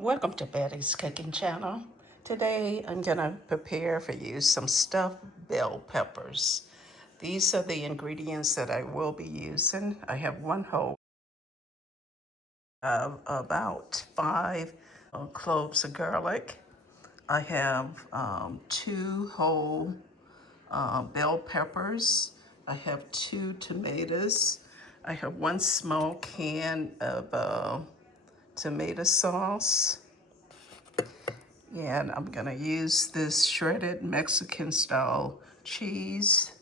Welcome to Betty's Cooking Channel. Today I'm going to prepare for you some stuffed bell peppers. These are the ingredients that I will be using. I have one whole of about five cloves of garlic. I have two whole bell peppers. I have two tomatoes. I have one small can of tomato sauce. And I'm gonna use this shredded Mexican style cheese.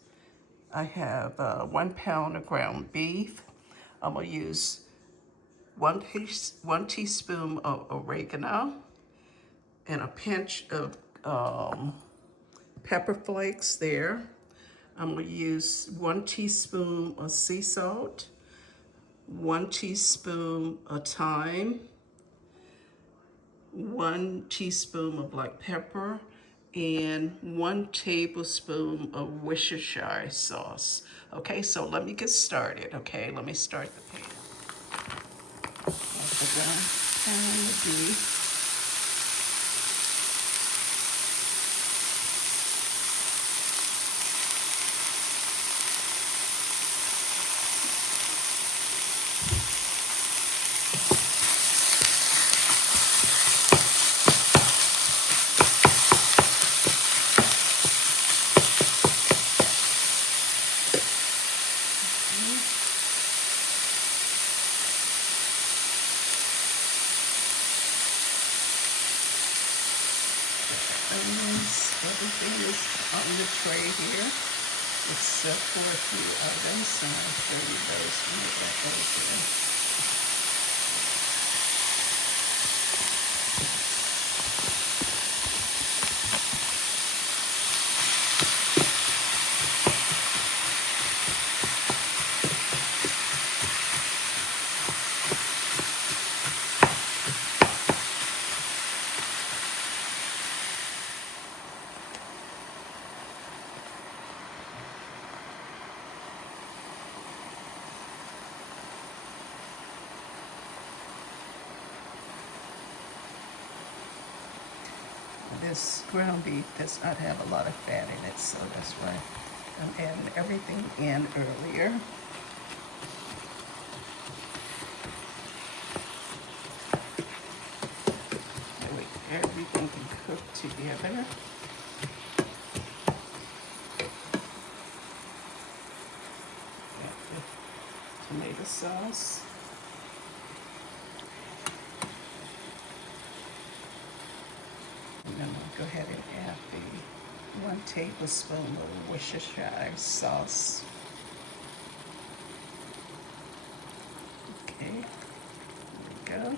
I have 1 pound of ground beef. I'm gonna use one teaspoon of oregano and a pinch of pepper flakes there. I'm gonna use 1 teaspoon of sea salt, 1 teaspoon of thyme, 1 teaspoon of black pepper, and 1 tablespoon of Worcestershire sauce. Okay, so let me get started. Okay, let me start the pan. I'll put down the beef. Onions, everything is on the tray here, except for a few items, and I'll show you those when we get those in. This ground beef does not have a lot of fat in it, so that's why I'm adding everything in earlier. That way everything can cook together. Got the tomato sauce. And then I'll go ahead and add the 1 tablespoon of Worcestershire sauce. Okay, there we go.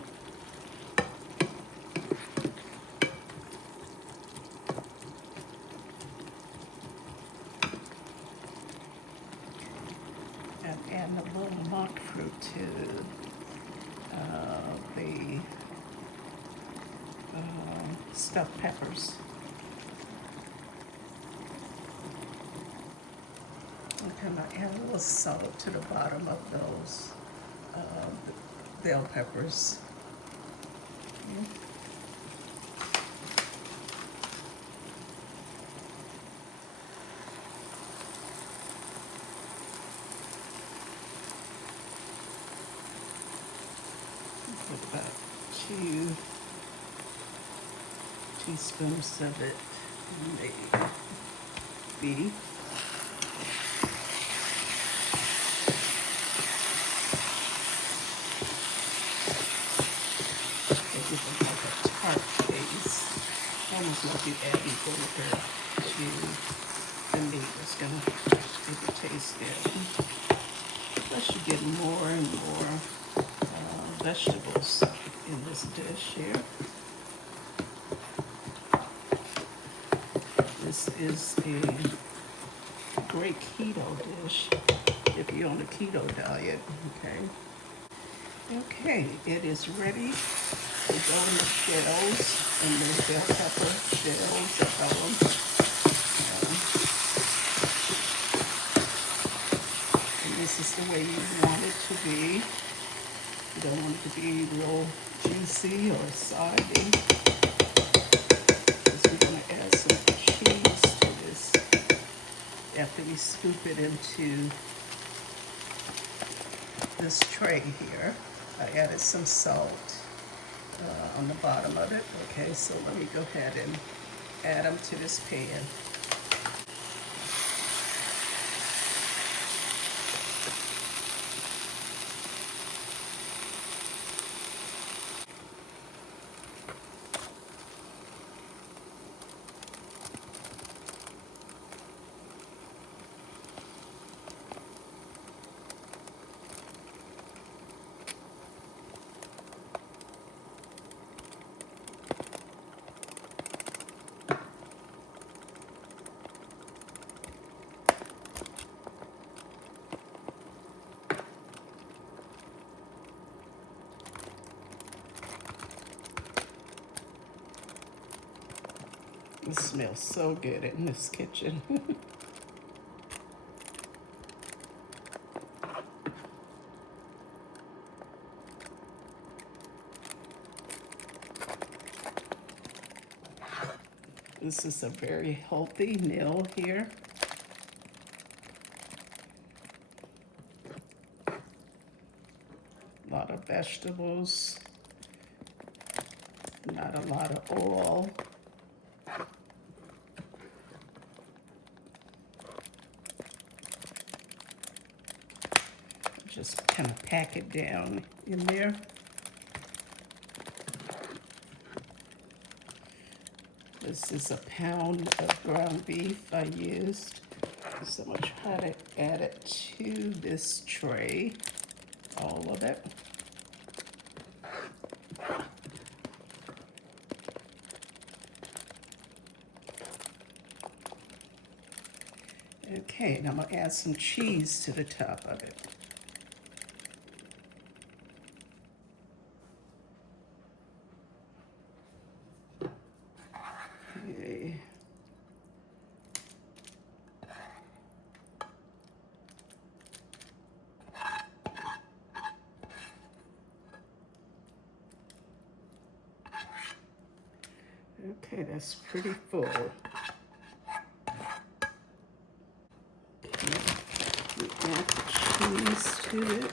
And add a little monk fruit to the stuffed peppers. And I add a little salt to the bottom of those bell peppers. Put about 2 teaspoons of it in the beef. It gives it like a tart taste, almost like you add vinegar to the meat. It's gonna give it taste good. Plus you get more and more vegetables in this dish here. This is a great keto dish if you're on a keto diet, okay? Okay, it is ready to go in the shells, and the bell pepper shells, I call them. And this is the way you want it to be. You don't want it to be real juicy or soggy. Because we're going to add some cheese to this after we scoop it into this tray here. I added some salt on the bottom of it. Okay, so let me go ahead and add them to this pan. It smells so good in this kitchen. This is a very healthy meal here. A lot of vegetables, not a lot of oil. Just kind of pack it down in there. This is a pound of ground beef I used. So I'm going to try to add it to this tray, all of it. Okay, and I'm going to add some cheese to the top of it. Okay. Okay, that's pretty full. Add the cheese to it.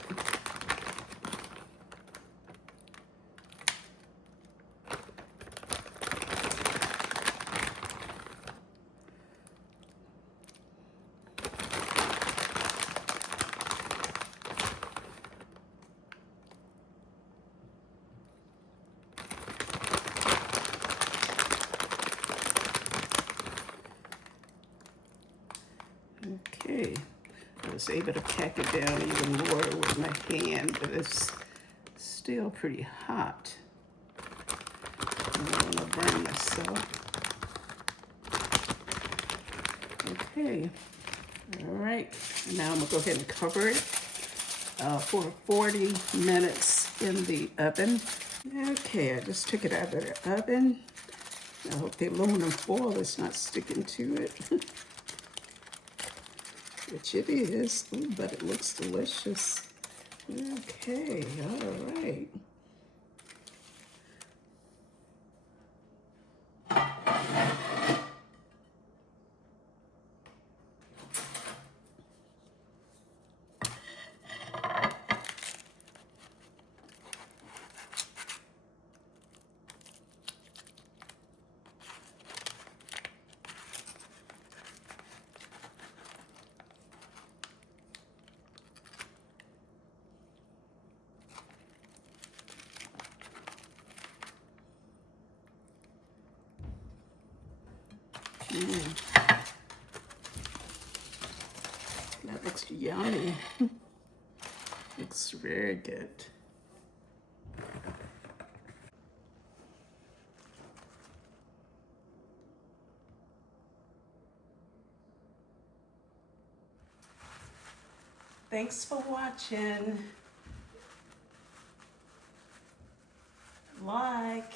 Okay. I was able to pack it down even more with my hand, but it's still pretty hot. I don't want to burn myself. Okay, all right. Now I'm gonna go ahead and cover it for 40 minutes in the oven. Okay, I just took it out of the oven. I hope the aluminum foil is not sticking to it. Which it is, but it looks delicious. Okay, all right. That looks yummy. Looks very good. Thanks for watching. Like.